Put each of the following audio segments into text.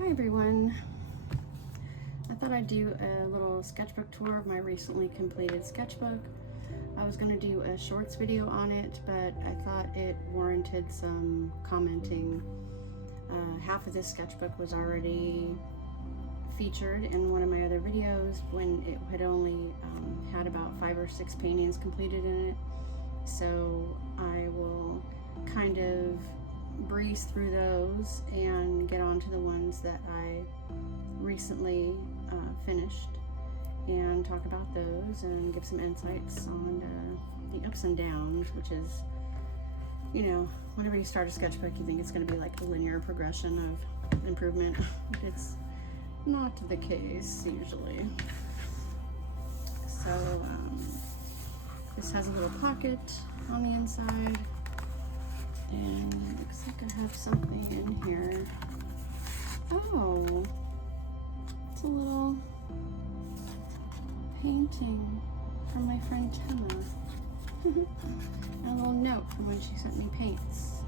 Hi everyone. I thought I'd do a little sketchbook tour of my recently completed sketchbook. I was going to do a shorts video on it, but I thought it warranted some commenting. Half of this sketchbook was already featured in one of my other videos when it had only had about 5 or 6 paintings completed in it. So I will kind of breeze through those and get on to the ones that I recently finished and talk about those and give some insights on the ups and downs, which is, you know, whenever you start a sketchbook you think it's going to be like a linear progression of improvement. It's not the case usually. So this has a little pocket on the inside, and it looks like I have something in here. Oh, it's a little painting from my friend Temma. And a little note from when she sent me paints.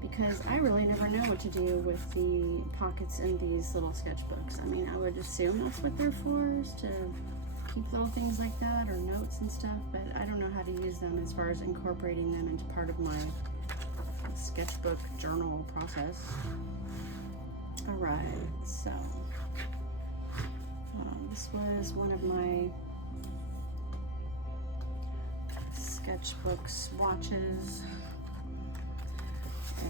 Because I really never know what to do with the pockets in these little sketchbooks. I mean, I would assume that's what they're for, is to keep little things like that or notes and stuff, but I don't know how to use them as far as incorporating them into part of my sketchbook journal process. Alright, so this was one of my sketchbook swatches,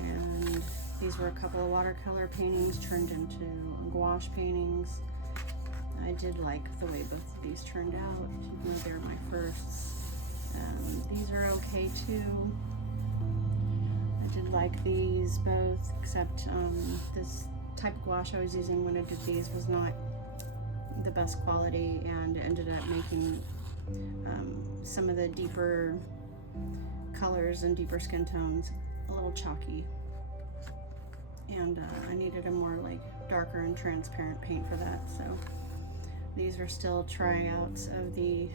and these were a couple of watercolor paintings turned into gouache paintings. I did like the way both of these turned out, even though they're my firsts. These are okay too. I did like these both, except this type of gouache I was using when I did these was not the best quality, and ended up making some of the deeper colors and deeper skin tones a little chalky. And I needed a more like darker and transparent paint for that, so these are still tryouts of the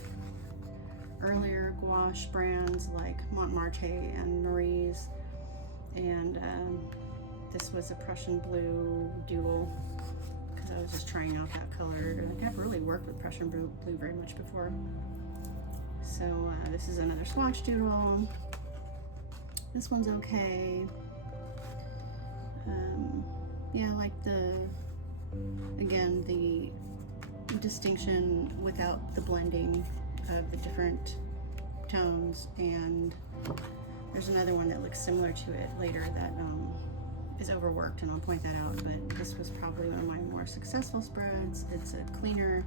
earlier gouache brands like Montmartre and Marie's, and this was a Prussian blue dual because I was just trying out that color. I've never really worked with Prussian blue very much before. So this is another swatch doodle. This one's okay. Yeah, I like again, the distinction without the blending of the different tones, and there's another one that looks similar to it later that is overworked, and I'll point that out, but this was probably one of my more successful spreads. It's a cleaner,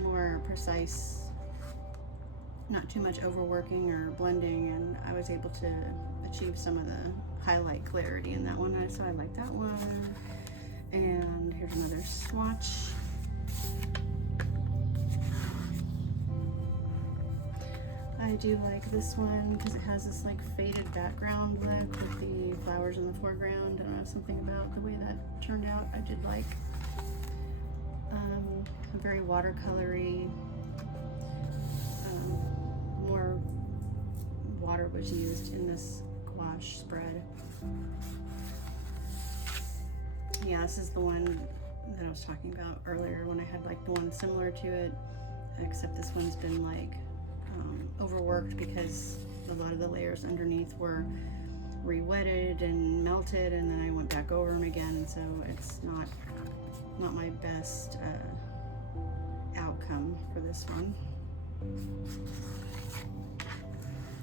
more precise, not too much overworking or blending, and I was able to achieve some of the highlight clarity in that one, so I like that one. And here's another swatch. I do like this one because it has this like faded background look with the flowers in the foreground. I don't know, something about the way that turned out I did like. Very watercolory. More water was used in this gouache spread. Yeah, this is the one that I was talking about earlier when I had like the one similar to it, except this one's been like overworked because a lot of the layers underneath were re-wetted and melted, and then I went back over them again, so it's not my best outcome for this one.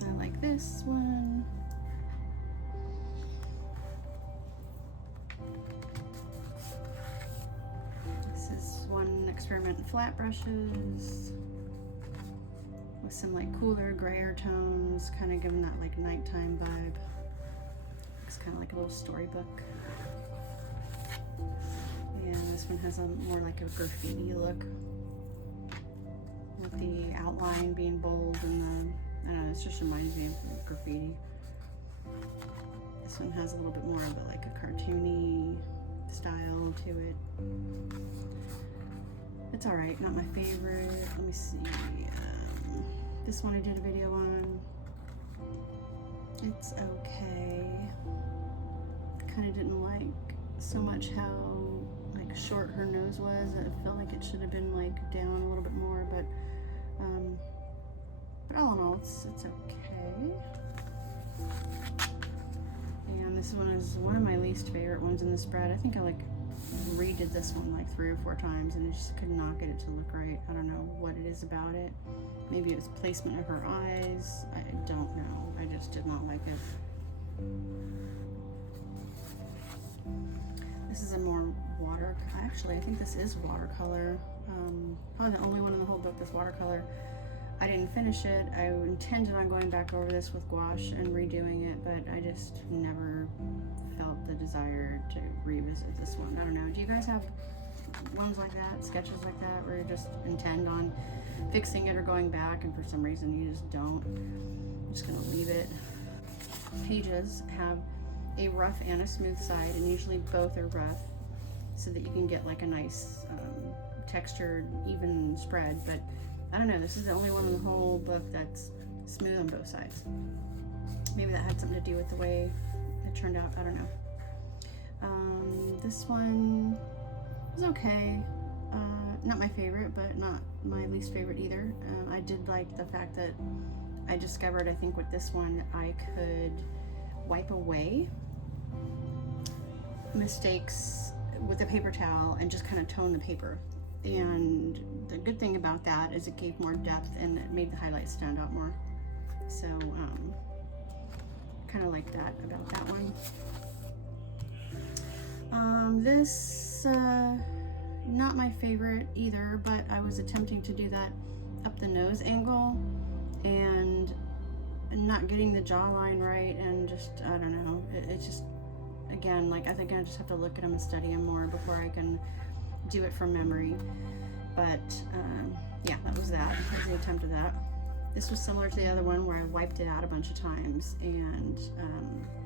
I like this one. This is one experiment in flat brushes with some like cooler grayer tones, kind of giving that like nighttime vibe. It's kind of like a little storybook. And this one has a more like a graffiti look, with the outline being bold and the, I don't know, this just reminds me of graffiti. This one has a little bit more of a, like a cartoony style to it. It's alright, not my favorite. Let me see. This one I did a video on. It's okay. Kind of didn't like so much how like short her nose was. I felt like it should have been like down a little bit more, but all in all, it's okay. And this one is one of my least favorite ones in the spread. I think I like redid this one like 3 or 4 times and I just could not get it to look right. I don't know what it is about it. Maybe it was placement of her eyes. I don't know. I just did not like it. This is a more actually I think this is watercolor. Probably the only one in the whole book that's watercolor. I didn't finish it. I intended on going back over this with gouache and redoing it, but I just never felt the desire to revisit this one. I don't know. Do you guys have ones like that, sketches like that, where you just intend on fixing it or going back and for some reason you just don't? I'm just gonna leave it. Pages have a rough and a smooth side, and usually both are rough so that you can get like a nice textured, even spread, but I don't know, this is the only one in the whole book that's smooth on both sides. Maybe that had something to do with the way it turned out, I don't know. This one was okay. Not my favorite, but not my least favorite either. I did like the fact that I discovered, I think with this one, I could wipe away mistakes with a paper towel and just kind of tone the paper. And the good thing about that is it gave more depth and it made the highlights stand out more. So kind of like that about that one. This not my favorite either, but I was attempting to do that up the nose angle and not getting the jawline right, and just I don't know, it's just, again, like I think I just have to look at them and study them more before I can do it from memory. But yeah, that was the attempt of that. This was similar to the other one where I wiped it out a bunch of times, and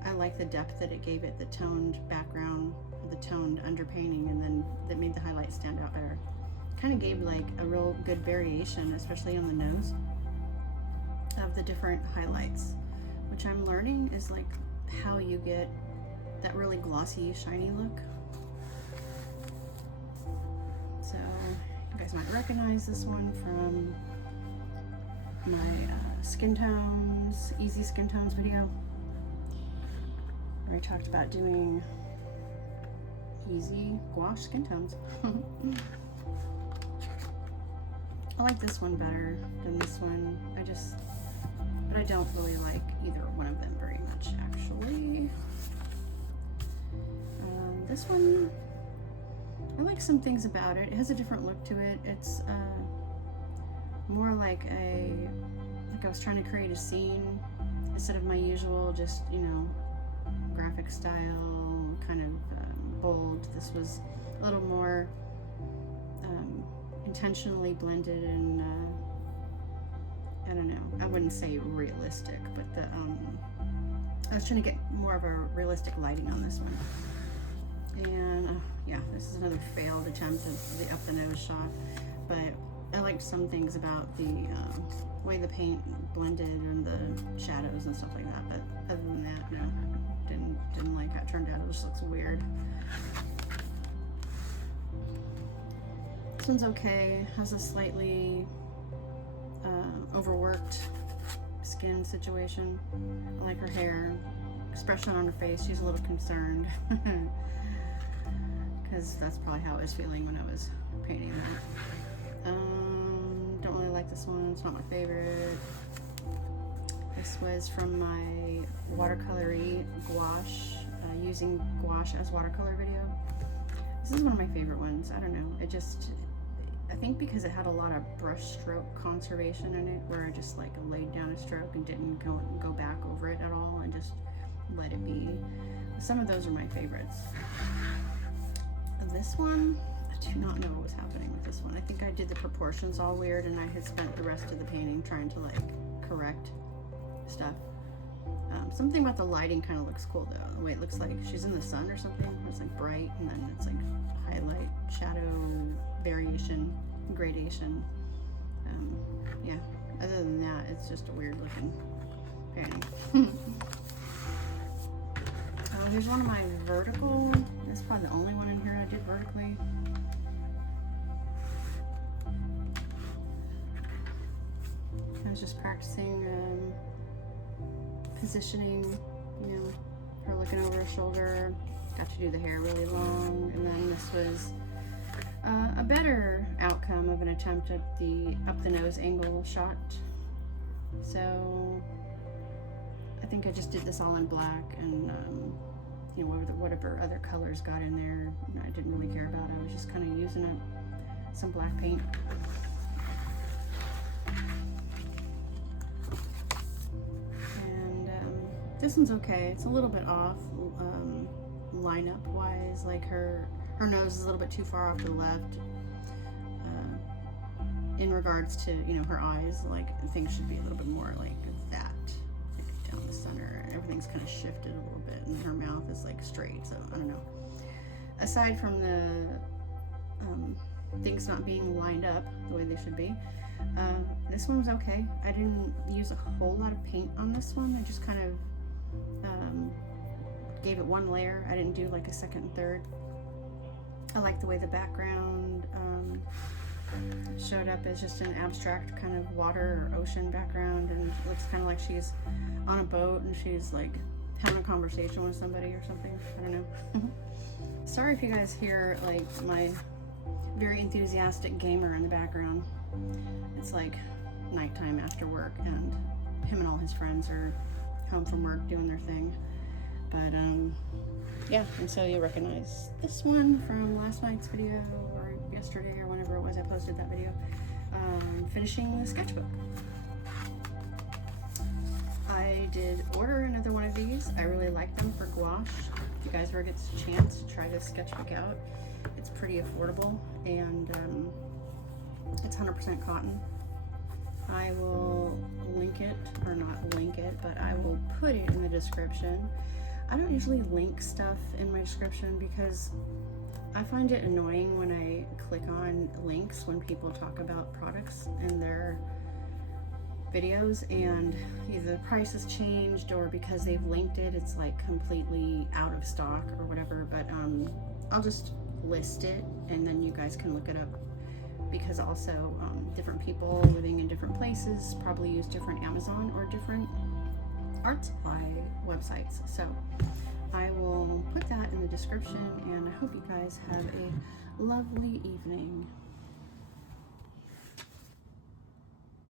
I like the depth that it gave it, the toned background, the toned underpainting, and then that made the highlights stand out better. Kind of gave like a real good variation, especially on the nose, of the different highlights, which I'm learning is like how you get that really glossy, shiny look. So you guys might recognize this one from my skin tones, easy skin tones video, where I talked about doing easy gouache skin tones. I like this one better than this one. But I don't really like either one of them very much, actually. This one, I like some things about it. It has a different look to it. It's more like I was trying to create a scene instead of my usual just, you know, graphic style, kind of bold. This was a little more intentionally blended and I don't know, I wouldn't say realistic, but I was trying to get more of a realistic lighting on this one. And yeah, this is another failed attempt at the up the nose shot, but I liked some things about the way the paint blended and the shadows and stuff like that, but other than that, no, didn't like how it turned out. It just looks weird. This one's okay, has a slightly overworked skin situation. I like her hair, expression on her face. She's a little concerned because that's probably how I was feeling when I was painting that. Don't really like this one. It's not my favorite. This was from my watercolory gouache, using gouache as watercolor video. This is one of my favorite ones. I don't know. I think because it had a lot of brush stroke conservation in it, where I just like laid down a stroke and didn't go back over it at all and just let it be. Some of those are my favorites. This one, I do not know what was happening with this one. I think I did the proportions all weird, and I had spent the rest of the painting trying to like correct stuff. Something about the lighting kind of looks cool though. The way it looks like she's in the sun or something. It's like bright, and then it's like highlight, shadow, variation, gradation. Yeah, other than that, it's just a weird looking painting. Oh, here's one of my vertical This is probably the only one in here I did vertically. I was just practicing positioning, you know, her looking over her shoulder. Got to do the hair really long, and then this was a better outcome of an attempt at the up the nose angle shot. So I think I just did this all in black, and you know, whatever other colors got in there, I didn't really care about. I was just kind of using some black paint. And this one's okay. It's a little bit off lineup wise, like her nose is a little bit too far off to the left in regards to, you know, her eyes. Like things should be a little bit more like that, like down the center. Everything's kind of shifted a little bit, and her mouth is like straight. So I don't know. Aside from the things not being lined up the way they should be, this one was okay. I didn't use a whole lot of paint on this one. I just kind of gave it one layer. I didn't do like a second and third. I like the way the background showed up as just an abstract kind of water or ocean background, and it looks kind of like she's on a boat and she's like having a conversation with somebody or something. I don't know. Sorry if you guys hear like my very enthusiastic gamer in the background. It's like nighttime after work, and him and all his friends are home from work doing their thing. But yeah, and so you'll recognize this one from last night's video, or yesterday, or whenever it was I posted that video, finishing the sketchbook. I did order another one of these. I really like them for gouache. If you guys ever get a chance to try this sketchbook out, it's pretty affordable, and it's 100% cotton. I will link it, or not link it, but I will put it in the description. I don't usually link stuff in my description because I find it annoying when I click on links when people talk about products in their videos, and either the price has changed or because they've linked it, it's like completely out of stock or whatever. But I'll just list it, and then you guys can look it up, because also different people living in different places probably use different Amazon or different art supply websites. So I will put that in the description, and I hope you guys have a lovely evening.